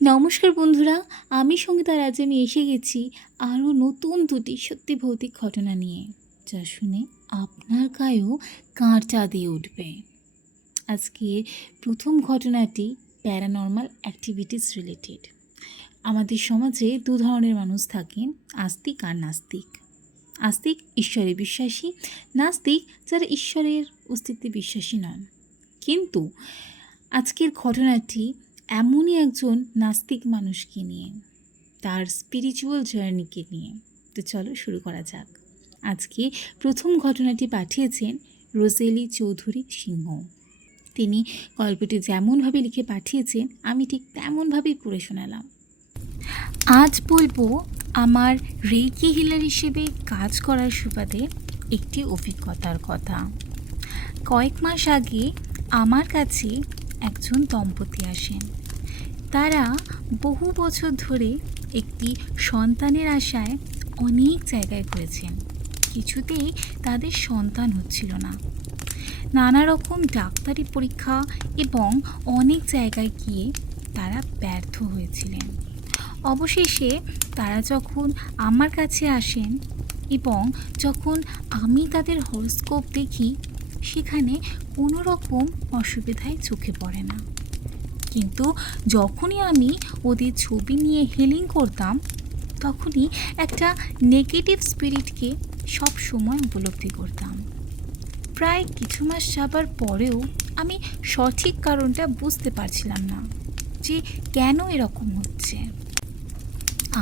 নমস্কার বন্ধুরা, আমি সঙ্গীতা রাজ। আমি এসে গেছি আরও নতুন দুটি সত্যি ভৌতিক ঘটনা নিয়ে, যা শুনে আপনার গায়েও কাঁটা দিয়ে উঠবে। আজকে প্রথম ঘটনাটি প্যারানর্মাল অ্যাক্টিভিটিস রিলেটেড। আমাদের সমাজে দু ধরনের মানুষ থাকেন, আস্তিক আর নাস্তিক। আস্তিক ঈশ্বরে বিশ্বাসী, নাস্তিক যারা ঈশ্বরের অস্তিত্বে বিশ্বাসী নন। কিন্তু আজকের ঘটনাটি এমনই একজন নাস্তিক মানুষকে নিয়ে, তার স্পিরিচুয়াল জার্নিকে নিয়ে। তো চলো শুরু করা যাক। আজকে প্রথম ঘটনাটি পাঠিয়েছেন রোজেলি চৌধুরী সিংহ। তিনি গল্পটি যেমনভাবে লিখে পাঠিয়েছেন আমি ঠিক তেমনভাবেই পড়ে শোনালাম। আজ বলবো আমার রেকি হিলার হিসেবে কাজ করার সুবাদে একটি অভিজ্ঞতার কথা। কয়েক মাস আগে আমার কাছে একজন দম্পতি আসেন। তারা বহু বছর ধরে একটি সন্তানের আশায় অনেক জায়গায় ঘুরেছেন, কিছুতেই তাদের সন্তান হচ্ছিল না। নানা রকম ডাক্তারি পরীক্ষা এবং অনেক জায়গায় গিয়ে তারা ব্যর্থ হয়েছিলেন। অবশেষে তারা যখন আমার কাছে আসেন এবং যখন আমি তাদের হরোস্কোপ দেখি, সেখানে কোনো রকম অসুবিধাই চোখে পড়ে না। কিন্তু যখনই আমি ওদের ছবি নিয়ে হিলিং করতাম, তখনই একটা নেগেটিভ স্পিরিটকে সব সময় উপলব্ধি করতাম। প্রায় কিছু মাস যাবার পরেও আমি সঠিক কারণটা বুঝতে পারছিলাম না যে কেন এরকম হচ্ছে।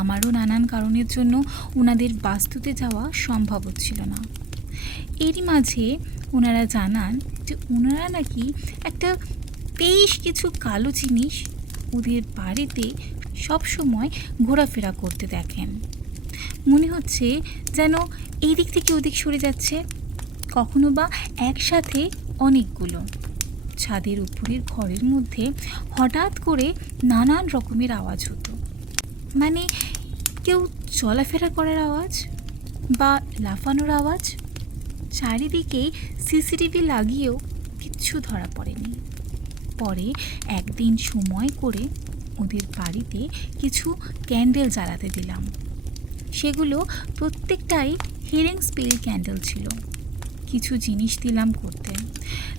আমারও নানান কারণের জন্য ওনাদের বাস্তুতে যাওয়া সম্ভব হচ্ছিল না। এরই মাঝে ওনারা জানান যে ওনারা নাকি একটা বেশ কিছু কালো জিনিস ওদের বাড়িতে সব সময় ঘোরাফেরা করতে দেখেন। মনে হচ্ছে যেন এই দিক থেকে ওদিক সরে যাচ্ছে, কখনো বা একসাথে অনেকগুলো। ছাদের উপরের ঘরের মধ্যে হঠাৎ করে নানান রকমের আওয়াজ হতো, মানে কেউ চলাফেরা করার আওয়াজ বা লাফানোর আওয়াজ। চারিদিকে সিসিটিভি লাগিয়েও কিচ্ছু ধরা পড়েনি। পরে একদিন সময় করে ওদের বাড়িতে কিছু ক্যান্ডেল জ্বালাতে দিলাম। সেগুলো প্রত্যেকটাই হিলিং স্পিল ক্যান্ডেল ছিল। কিছু জিনিস দিলাম করতে।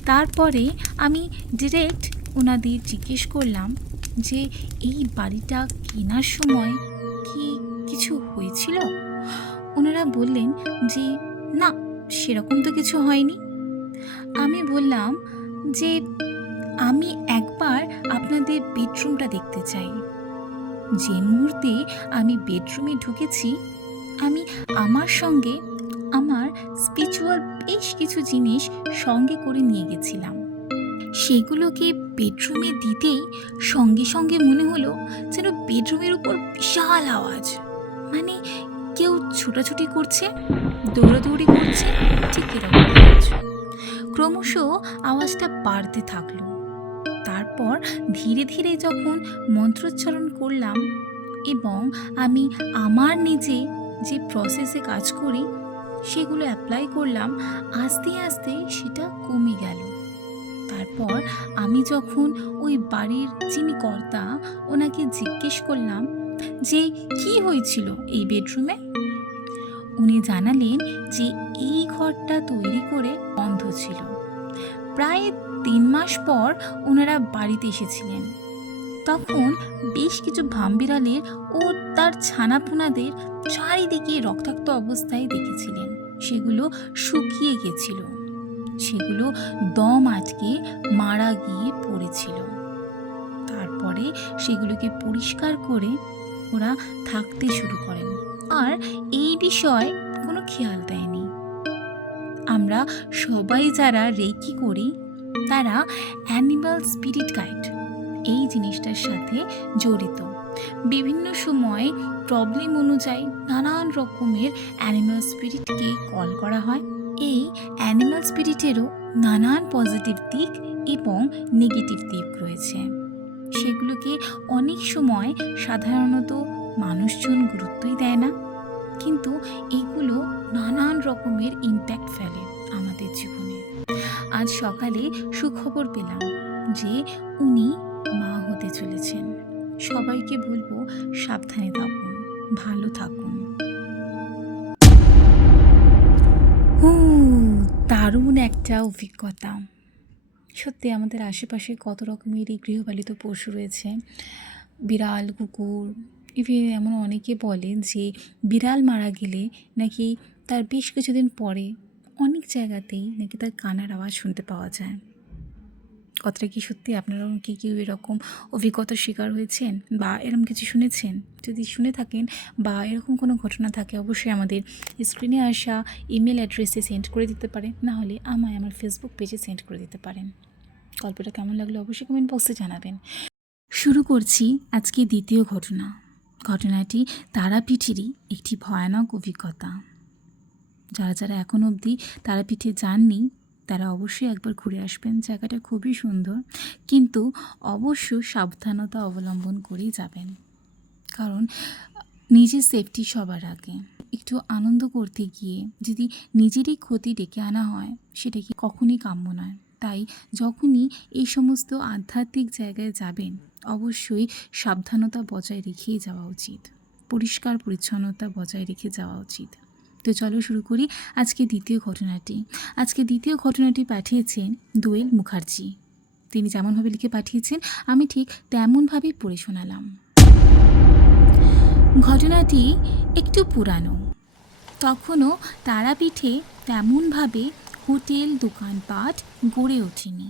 তারপরে আমি ডিরেক্ট ওনাদের জিজ্ঞেস করলাম যে এই বাড়িটা কেনার সময় কি কিছু হয়েছিল। ওনারা বললেন যে না, সেরকম তো কিছু হয়নি। আমি বললাম যে আমি একবার আপনাদের বেডরুমটা দেখতে চাই। যে মুহূর্তে আমি বেডরুমে ঢুকেছি, আমি আমার সঙ্গে আমার স্পিরিচুয়াল বেশ কিছু জিনিস সঙ্গে করে নিয়ে গেছিলাম। সেগুলোকে বেডরুমে দিতেই সঙ্গে সঙ্গে মনে হলো যেন বেডরুমের উপর বিশাল আওয়াজ, মানে কেউ ছোটাছুটি করছে, দৌড়াদৌড়ি করছে, ঠিক এরকম আওয়াজ। ক্রমশ আওয়াজটা বাড়তে থাকলো। তারপর ধীরে ধীরে যখন মন্ত্রোচ্চারণ করলাম এবং আমি আমার নিজে যে প্রসেসে কাজ করি সেগুলো অ্যাপ্লাই করলাম, আস্তে আস্তে সেটা কমে গেল। তারপর আমি যখন ওই বাড়ির যিনি কর্তা, ওনাকে জিজ্ঞেস করলাম যে কি হয়েছিল এই বেডরুমে, উনি জানালেন যে এই ঘরটা তৈরি করে বন্ধ ছিল। প্রায় 3 মাস পর ওনারা বাড়িতে এসেছিলেন। তখন বেশ কিছু ভামবিড়ালের ও তার ছানাপোনাদের চারিদিকে রক্তাক্ত অবস্থায় দেখেছিলেন। সেগুলো শুকিয়ে গেছিল, সেগুলো দম আটকে মারা গিয়ে পড়েছিল। তারপরে সেগুলোকে পরিষ্কার করে ওরা থাকতে শুরু করেন, আর এই বিষয়ে কোনো খেয়াল দেয়নি। আমরা সবাই যারা রেকি করি তারা অ্যানিমাল স্পিরিট গাইড এই জিনিসটার সাথে জড়িত। বিভিন্ন সময় প্রবলেম অনুযায়ী নানান রকমের অ্যানিমাল স্পিরিটকে কল করা হয়। এই অ্যানিমাল স্পিরিটেরও নানান পজিটিভ দিক এবং নেগেটিভ দিক রয়েছে। সেগুলোকে অনেক সময় সাধারণত মানুষজন গুরুত্বই দেয় না, কিন্তু এগুলো নানান রকমের ইম্প্যাক্ট ফেলে আমাদের জীবনে। আজ সকালে সুখবর পেলাম যে উনি মা হতে চলেছেন। সবাইকে বলবো সাবধানে থাকুন, ভালো থাকুন। দারুণ একটা অভিজ্ঞতা। সত্যি আমাদের আশেপাশে কত রকমেরই গৃহপালিত পশু রয়েছে, বিড়াল, কুকুর, ইভেন এমন অনেকে বলেন যে বিড়াল মারা গেলে নাকি তার বেশ কিছুদিন পরে অনেক জায়গাতেই নাকি তার কান্নার আওয়াজ শুনতে পাওয়া যায়। কথাটা কি সত্যি? আপনারাও কি কেউ এরকম অভিজ্ঞতার শিকার হয়েছেন বা এরকম কিছু শুনেছেন? যদি শুনে থাকেন বা এরকম কোনো ঘটনা থাকে, অবশ্যই আমাদের স্ক্রিনে আসা ইমেল অ্যাড্রেসে সেন্ড করে দিতে পারেন, না হলে আমায় আমার ফেসবুক পেজে সেন্ড করে দিতে পারেন। গল্পটা কেমন লাগলো অবশ্যই কমেন্ট বক্সে জানাবেন। শুরু করছি আজকে দ্বিতীয় ঘটনা। ঘটনাটি তারাপীঠেরই একটি ভয়ানক অভিজ্ঞতা। যারা যারা এখন অবধি তারাপীঠে যাননি তারা অবশ্যই একবার ঘুরে আসবেন। জায়গাটা খুবই সুন্দর, কিন্তু অবশ্যই সাবধানতা অবলম্বন করেই যাবেন, কারণ নিজের সেফটি সবার আগে। একটু আনন্দ করতে গিয়ে যদি নিজেরই ক্ষতি ডেকে আনা হয়, সেটা কি কখনই কাম্য নয়। তাই যখনই এই সমস্ত আধ্যাত্মিক জায়গায় যাবেন, অবশ্যই সাবধানতা বজায় রেখেই যাওয়া উচিত, পরিষ্কার পরিচ্ছন্নতা বজায় রেখে যাওয়া উচিত। তো চলো শুরু করি আজকে দ্বিতীয় ঘটনাটি। আজকে দ্বিতীয় ঘটনাটি পাঠিয়েছেন দোয়েল মুখার্জি। তিনি যেমনভাবে লিখে পাঠিয়েছেন আমি ঠিক তেমনভাবেই পড়ে শোনালাম। ঘটনাটি একটু পুরানো। তখনও তারাপীঠে তেমনভাবে হোটেল দোকানপাট গড়ে ওঠেনি।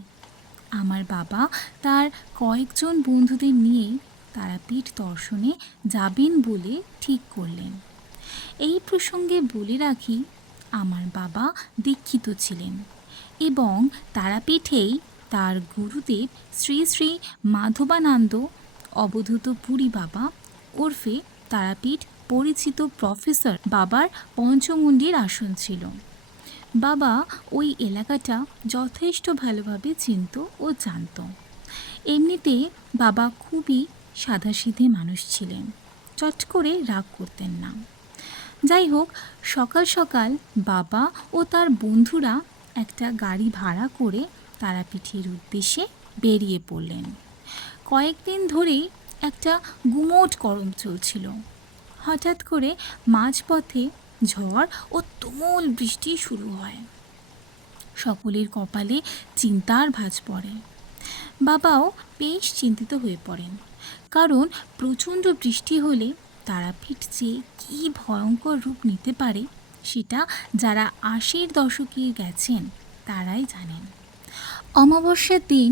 আমার বাবা তার কয়েকজন বন্ধুদের নিয়েই তারাপীঠ দর্শনে যাবেন বলে ঠিক করলেন। এই প্রসঙ্গে বলে রাখি, আমার বাবা দীক্ষিত ছিলেন এবং তারাপীঠেই তার গুরুদেব শ্রী শ্রী মাধবানন্দ অবধূত পুরী বাবা ওরফে তারাপীঠ পরিচিত প্রফেসর বাবার পঞ্চমুণ্ডির আসন ছিল। বাবা ওই এলাকাটা যথেষ্ট ভালোভাবে চিনত ও জানত। এমনিতে বাবা খুবই সাদাসিধে মানুষ ছিলেন, চট করে রাগ করতেন না। যাই হোক, সকাল সকাল বাবা ও তার বন্ধুরা একটা গাড়ি ভাড়া করে তারাপীঠের উদ্দেশ্যে বেরিয়ে পড়লেন। কয়েকদিন ধরেই একটা গুমোট গরম চলছিল। হঠাৎ করে মাঝপথে ঝড় ও তুমুল বৃষ্টি শুরু হয়। সকলের কপালে চিন্তার ভাঁজ পড়ে। বাবাও বেশ চিন্তিত হয়ে পড়েন, কারণ প্রচণ্ড বৃষ্টি হলে তারাপীঠ যে কী ভয়ঙ্কর রূপ নিতে পারে সেটা যারা 80-এর দশকে গেছেন তারাই জানেন। অমাবস্যার দিন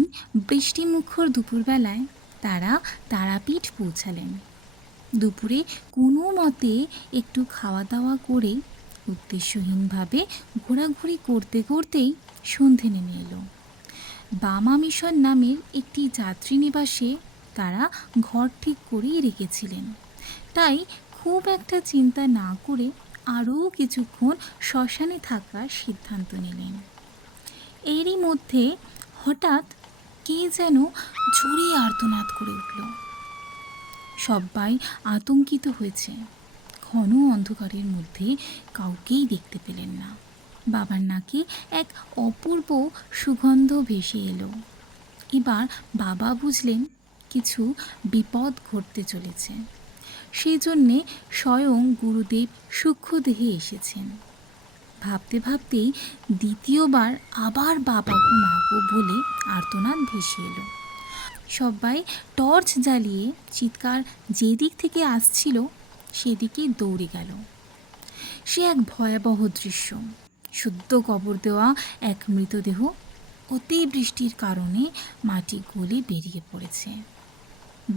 বৃষ্টিমুখর দুপুরবেলায় তারা তারাপীঠ পৌঁছালেন। দুপুরে কোনো মতে একটু খাওয়া দাওয়া করে উদ্দেশ্যহীনভাবে ঘোরাঘুরি করতে করতেই সন্ধে নেমে এলো। বামা মিশন নামের একটি যাত্রী নিবাসে তারা ঘর ঠিক করেই রেখেছিলেন। তাই খুব একটা চিন্তা না করে আরও কিছুক্ষণ শ্মশানে থাকার সিদ্ধান্ত নিলেন। এরই মধ্যে হঠাৎ কে যেন জোরে আর্তনাদ করে উঠল। সবাই আতঙ্কিত হয়েছে। ঘন অন্ধকারের মধ্যে কাউকেই দেখতে পেলেন না। বাবার নাকে এক অপূর্ব সুগন্ধ ভেসে এলো। এবার বাবা বুঝলেন কিছু বিপদ ঘটতে চলেছে। সেই জন্যে স্বয়ং গুরুদেব সূক্ষ্মদেহে এসেছেন। ভাবতে ভাবতেই দ্বিতীয়বার আবার বাবা গো মা গো বলে আর্তনাদ ভেসে এলো। সবাই টর্চ জ্বালিয়ে চিৎকার যেদিক থেকে আসছিল সেদিকে দৌড়ে গেল। সে এক ভয়াবহ দৃশ্য। সদ্য কবর দেওয়া এক মৃতদেহ অতি বৃষ্টির কারণে মাটি গলে বেরিয়ে পড়েছে।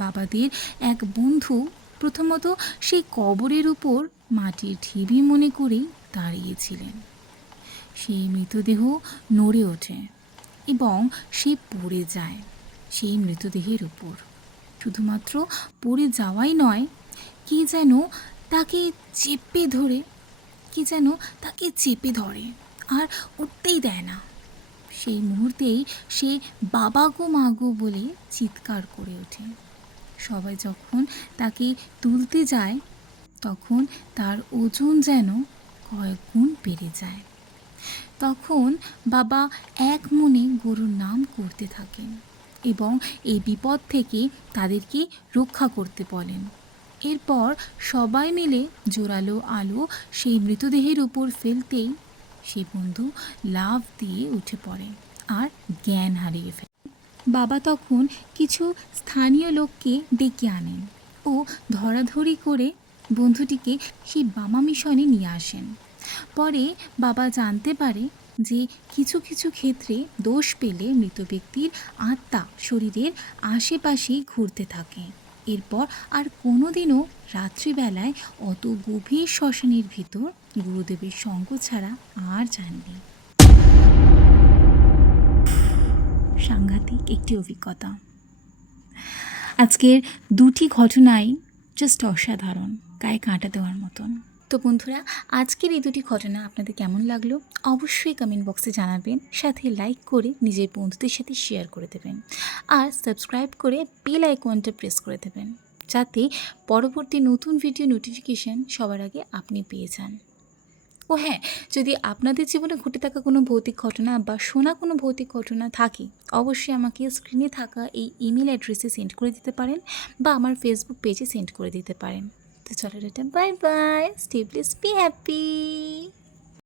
বাবাদের এক বন্ধু প্রথমত সেই কবরের উপর মাটির ঢিবি মনে করেই দাঁড়িয়েছিলেন। সেই মৃতদেহ নড়ে ওঠে এবং সে পড়ে যায় সেই মৃতদেহের উপর। শুধুমাত্র পড়ে যাওয়াই নয়, কি যেন তাকে চেপে ধরে আর উঠতেই দেয় না। সেই মুহূর্তেই সে বাবা গো মা গো বলে চিৎকার করে ওঠে। সবাই যখন তাকে তুলতে যায় তখন তার ওজন যেন কয়েক গুণ বেড়ে যায়। তখন বাবা এক মনে গুরুর নাম করতে থাকেন এবং এই বিপদ থেকে তাদেরকে রক্ষা করতে বলেন। এরপর সবাই মিলে জোরালো আলো সেই মৃতদেহের উপর ফেলতেই সেই বন্ধু লাফ দিয়ে উঠে পড়ে আর জ্ঞান হারিয়ে ফেলে। বাবা তখন কিছু স্থানীয় লোককে ডেকে আনেন ও ধরাধরি করে বন্ধুটিকে সেই বামা মিশনে নিয়ে আসেন। পরে বাবা জানতে পারে যে কিছু কিছু ক্ষেত্রে দোষ পেলে মৃত ব্যক্তির আত্মা শরীরের আশেপাশেই ঘুরতে থাকে। এরপর আর কোনোদিনও রাত্রিবেলায় অত গভীর শ্মশানের ভিতর গুরুদেবের সঙ্গ ছাড়া আর যাননি। সাংঘাতিক একটি অভিজ্ঞতা। আজকের দুটি ঘটনাই জাস্ট অসাধারণ, গায়ে কাঁটা দেওয়ার মতন। তো বন্ধুরা, আজকের এই দুটি ঘটনা আপনাদের কেমন লাগলো অবশ্যই কমেন্ট বক্সে জানাবেন, সাথে লাইক করে নিজের বন্ধুদের সাথে শেয়ার করে দেবেন আর সাবস্ক্রাইব করে বেল আইকনটা প্রেস করে দেবেন, যাতে পরবর্তী নতুন ভিডিও নোটিফিকেশান সবার আগে আপনি পেয়ে যান। ও হ্যাঁ, যদি আপনাদের জীবনে ঘটে থাকা কোনো ভৌতিক ঘটনা বা শোনা কোনো ভৌতিক ঘটনা থাকে, অবশ্যই আমাকে স্ক্রিনে থাকা এই ইমেল অ্যাড্রেসে সেন্ড করে দিতে পারেন বা আমার ফেসবুক পেজে সেন্ড করে দিতে পারেন। তো চলো, bye bye, stay blessed, be happy.